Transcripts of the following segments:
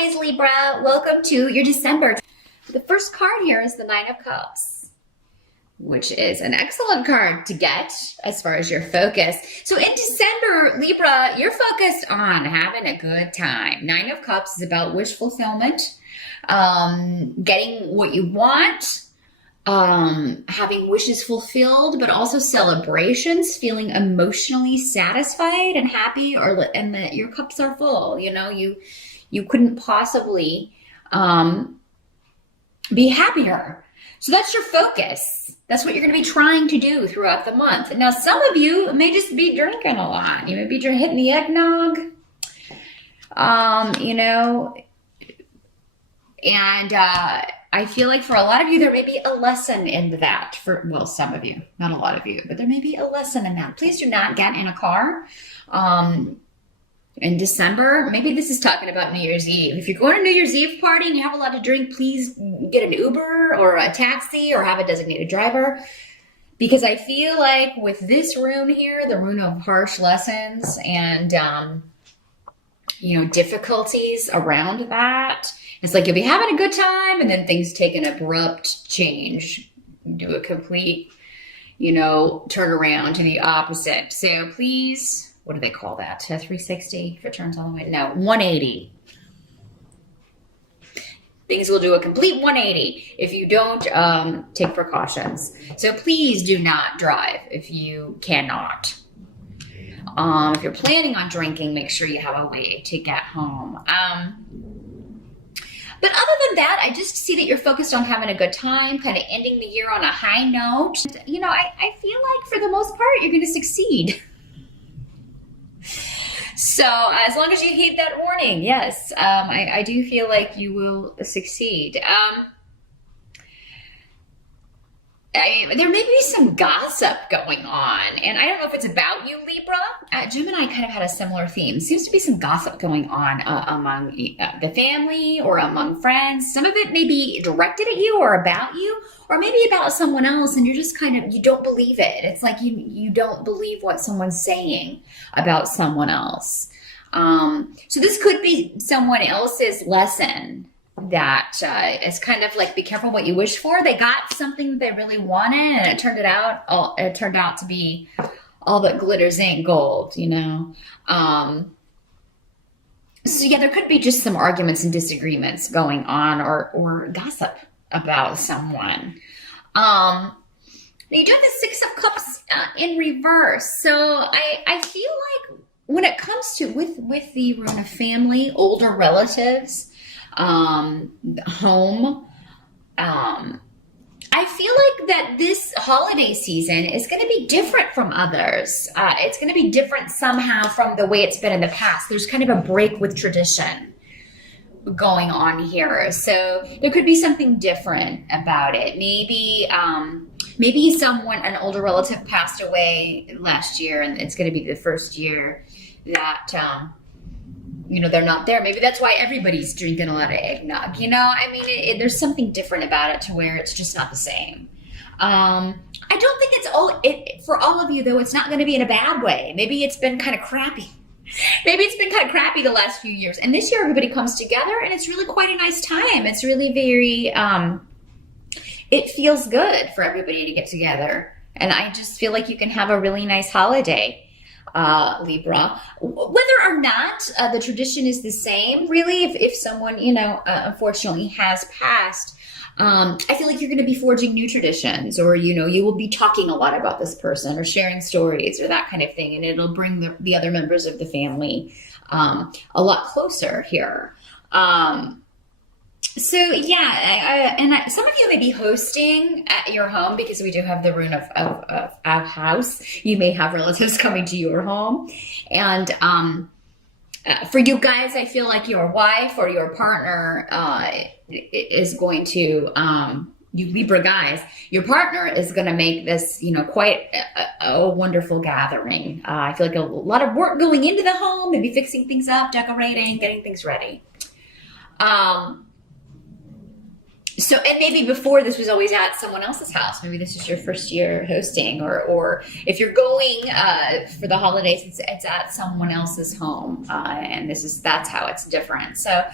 Always, Libra, welcome to your December. The first card here is the Nine of Cups, which is an excellent card to get as far as your focus. So in December, Libra, you're focused on having a good time. Nine of Cups is about wish fulfillment, getting what you want, having wishes fulfilled, but also celebrations, feeling emotionally satisfied and happy, and that your cups are full. You know, you couldn't possibly be happier. So that's your focus. That's what you're going to be trying to do throughout the month. Now, some of you may just be drinking a lot. You may be hitting the eggnog, and I feel like for a lot of you, there may be a lesson in that. Well, some of you, not a lot of you, but there may be a lesson in that. Please do not get in a car in December. Maybe this is talking about New Year's Eve. If you're going to New Year's Eve party and you have a lot to drink, please get an Uber or a taxi or have a designated driver. Because I feel like with this rune here, the rune of harsh lessons and, difficulties around that, it's like you'll be having a good time and then things take an abrupt change, do a complete, turn around to the opposite. So please, what do they call that? A 360 if it turns all the way? No, 180. Things will do a complete 180 if you don't take precautions. So please do not drive if you cannot. If you're planning on drinking, make sure you have a way to get home. But other than that, I just see that you're focused on having a good time, kind of ending the year on a high note. I feel like for the most part, you're going to succeed. So as long as you heed that warning, yes, I do feel like you will succeed. There may be some gossip going on, and I don't know if it's about you, Libra. Gemini kind of had a similar theme. Seems to be some gossip going on among the family or among friends. Some of it may be directed at you or about you, or maybe about someone else, and you're just you don't believe it. It's like you don't believe what someone's saying about someone else. So this could be someone else's lesson that is kind of like, be careful what you wish for. They got something they really wanted, and it turned out to be all that glitters ain't gold, So yeah, there could be just some arguments and disagreements going on, or gossip about someone. Now you do have the Six of Cups in reverse. So I feel like when it comes to with the rune of family, older relatives, home, I feel like that this holiday season is going to be different from others. It's going to be different somehow from the way it's been in the past. There's kind of a break with tradition going on here. So there could be something different about it. Maybe an older relative passed away last year, and it's going to be the first year that, they're not there. Maybe that's why everybody's drinking a lot of eggnog. There's something different about it to where it's just not the same. I don't think for all of you, though, it's not going to be in a bad way. Maybe it's been kind of crappy. The last few years. And this year, everybody comes together, and it's really quite a nice time. It's really very, it feels good for everybody to get together. And I just feel like you can have a really nice holiday. Libra, whether or not the tradition is the same, really, if someone, unfortunately has passed, I feel like you're going to be forging new traditions, or, you will be talking a lot about this person or sharing stories or that kind of thing. And it'll bring the other members of the family a lot closer here. So yeah, some of you may be hosting at your home, because we do have the rune of house. You may have relatives coming to your home, and for you guys, I feel like your wife or your partner is going to, you Libra guys, your partner is going to make this, quite a wonderful gathering. I feel like a lot of work going into the home, maybe fixing things up, decorating, getting things ready. So, and maybe before this was always at someone else's house. Maybe this is your first year hosting, or if you're going for the holidays, it's at someone else's home, and that's how it's different. So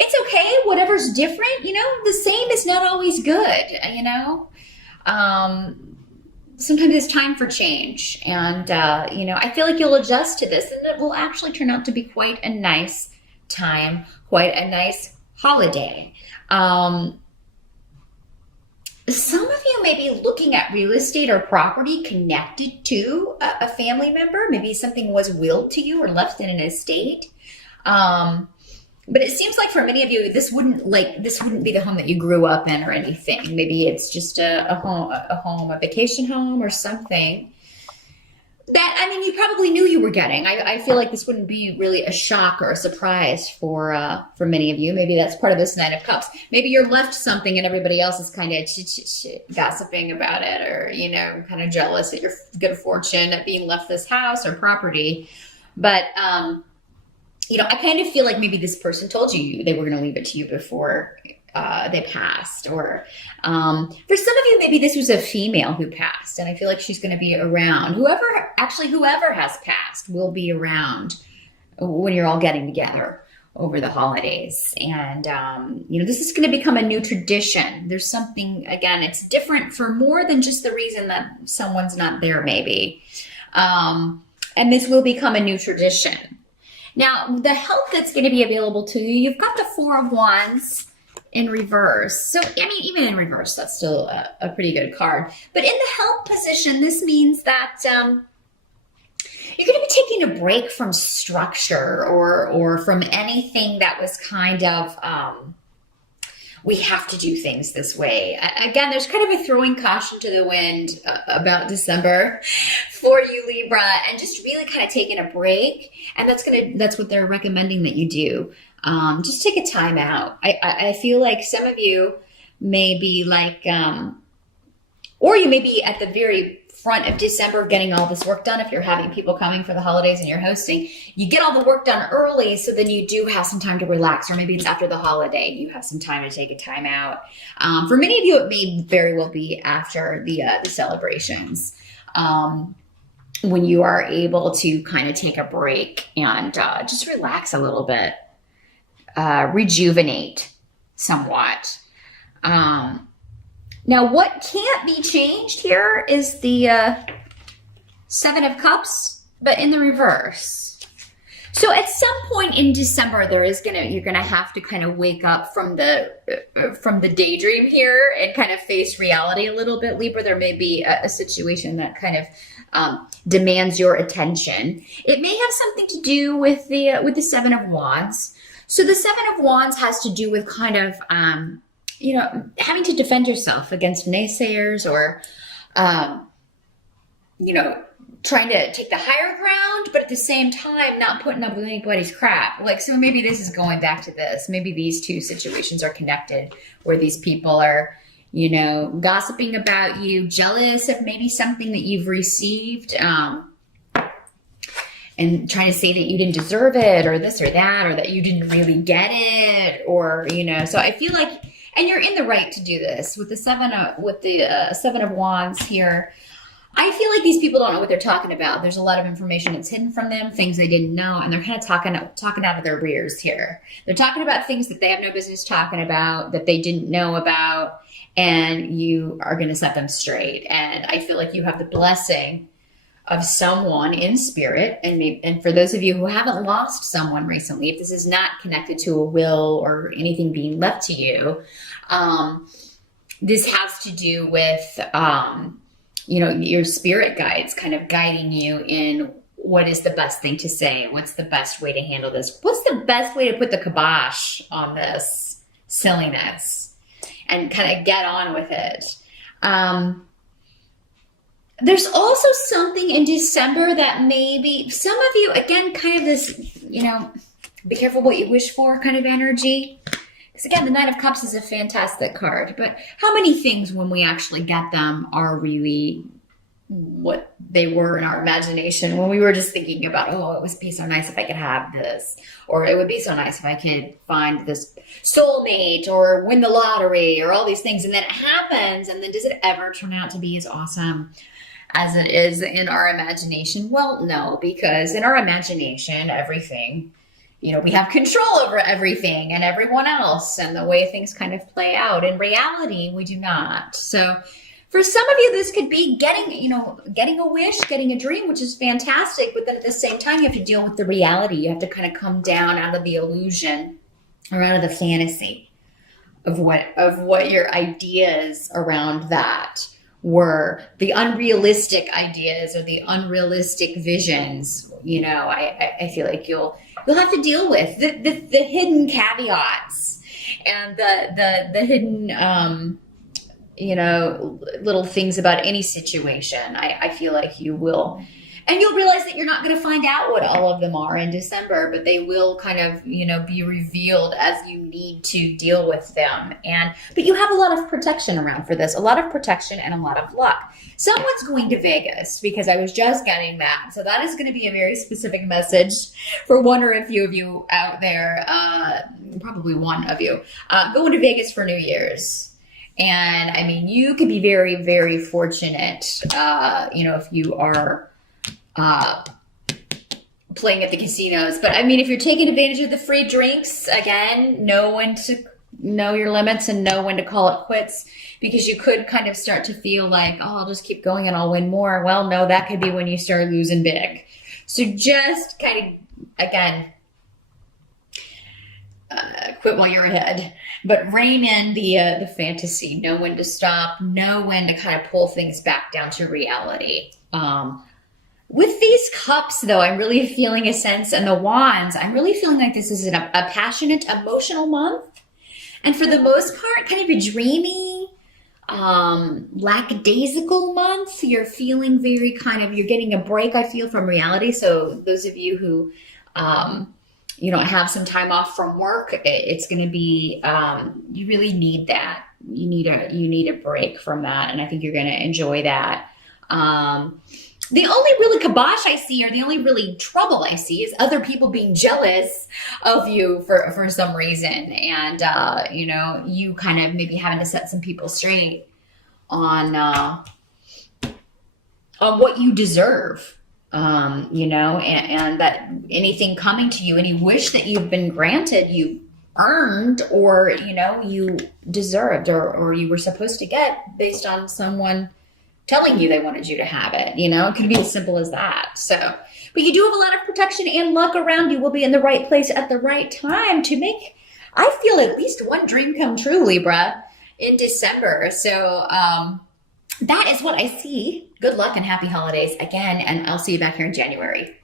it's okay. Whatever's different, the same is not always good, Sometimes it's time for change. And, I feel like you'll adjust to this and it will actually turn out to be quite a nice time, quite a nice holiday. Some of you may be looking at real estate or property connected to a family member. Maybe something was willed to you or left in an estate. But it seems like for many of you, this wouldn't be the home that you grew up in or anything. Maybe it's just a vacation home or something that, you probably knew you were getting. I feel like this wouldn't be really a shock or a surprise for many of you. Maybe that's part of this Nine of Cups. Maybe you're left something and everybody else is kind of gossiping about it, or, kind of jealous at your good fortune at being left this house or property. But, I kind of feel like maybe this person told you they were going to leave it to you before they passed. Or for some of you, maybe this was a female who passed, and I feel like she's going to be around. Whoever has passed will be around when you're all getting together over the holidays. And, this is going to become a new tradition. There's something, again, it's different for more than just the reason that someone's not there, maybe. And this will become a new tradition. Now, the help that's going to be available to you, you've got the Four of Wands in reverse. So, even in reverse, that's still a pretty good card. But in the help position, this means that you're going to be taking a break from structure or from anything that was kind of, we have to do things this way. Again, there's kind of a throwing caution to the wind about December for you, Libra, and just really kind of taking a break. And that's what they're recommending that you do. Just take a time out. I feel like some of you may be like, or you may be at the very front of December getting all this work done. If you're having people coming for the holidays and you're hosting, you get all the work done early, so then you do have some time to relax. Or maybe it's after the holiday, you have some time to take a time out. For many of you, it may very well be after the celebrations, when you are able to kind of take a break and just relax a little bit, rejuvenate somewhat. Now, what can't be changed here is the Seven of Cups, but in the reverse. So at some point in December, you're gonna have to kind of wake up from the daydream here and kind of face reality a little bit, Libra. There may be a situation that kind of demands your attention. It may have something to do with the Seven of Wands. So the Seven of Wands has to do with kind of having to defend yourself against naysayers, or, trying to take the higher ground, but at the same time, not putting up with anybody's crap. So maybe this is going back to this. Maybe these two situations are connected, where these people are, gossiping about you, jealous of maybe something that you've received, and trying to say that you didn't deserve it, or this or that, or that you didn't really get it, or, so I feel like, and you're in the right to do this with the Seven of Wands here. I feel like these people don't know what they're talking about. There's a lot of information that's hidden from them, things they didn't know, and they're kind of talking out of their rears here. They're talking about things that they have no business talking about, that they didn't know about, and you are going to set them straight. And I feel like you have the blessing of someone in spirit, and for those of you who haven't lost someone recently, if this is not connected to a will or anything being left to you, this has to do with your spirit guides kind of guiding you in what is the best thing to say, what's the best way to handle this, what's the best way to put the kibosh on this silliness and kind of get on with it. There's also something in December that maybe some of you, again, kind of this, be careful what you wish for kind of energy. Because again, the Nine of Cups is a fantastic card, but how many things when we actually get them are really what they were in our imagination when we were just thinking about, oh, it would be so nice if I could have this, or it would be so nice if I could find this soulmate or win the lottery or all these things. And then it happens. And then does it ever turn out to be as awesome as it is in our imagination? Well, no, because in our imagination, everything we have control over everything and everyone else and the way things kind of play out. In reality, we do not. So for some of you, this could be getting a wish, getting a dream, which is fantastic. But then at the same time, you have to deal with the reality. You have to kind of come down out of the illusion or out of the fantasy of what your ideas around that were, the unrealistic ideas or the unrealistic visions. I feel like you'll have to deal with the hidden caveats and the hidden little things about any situation. I feel like you will. And you'll realize that you're not going to find out what all of them are in December, but they will kind of, be revealed as you need to deal with them. But you have a lot of protection around for this, a lot of protection and a lot of luck. Someone's going to Vegas, because I was just getting that. So that is going to be a very specific message for one or a few of you out there, probably one of you, going to Vegas for New Year's. And I mean, you could be very, very fortunate, if you are playing at the casinos. But I mean, if you're taking advantage of the free drinks, again, know when to know your limits and know when to call it quits, because you could kind of start to feel like, oh, I'll just keep going and I'll win more. Well, no, that could be when you start losing big. So just kind of, again, quit while you're ahead, but rein in the fantasy. Know when to stop. Know when to kind of pull things back down to reality. With these cups, though, I'm really feeling a sense, and the wands, I'm really feeling like this is a passionate, emotional month. And for the most part, kind of a dreamy, lackadaisical month. You're feeling very you're getting a break, I feel, from reality. So those of you who, have some time off from work, it's going to be, you really need that. You need a break from that. And I think you're going to enjoy that. The only really kibosh I see, or the only really trouble I see, is other people being jealous of you for some reason. And, you kind of maybe having to set some people straight on what you deserve, and that anything coming to you, any wish that you've been granted, you earned, or, you deserved, or you were supposed to get based on someone telling you they wanted you to have it. It could be as simple as that. So, but you do have a lot of protection and luck around you. Will be in the right place at the right time to make, I feel, at least one dream come true, Libra, in December. So that is what I see. Good luck and happy holidays again, and I'll see you back here in January.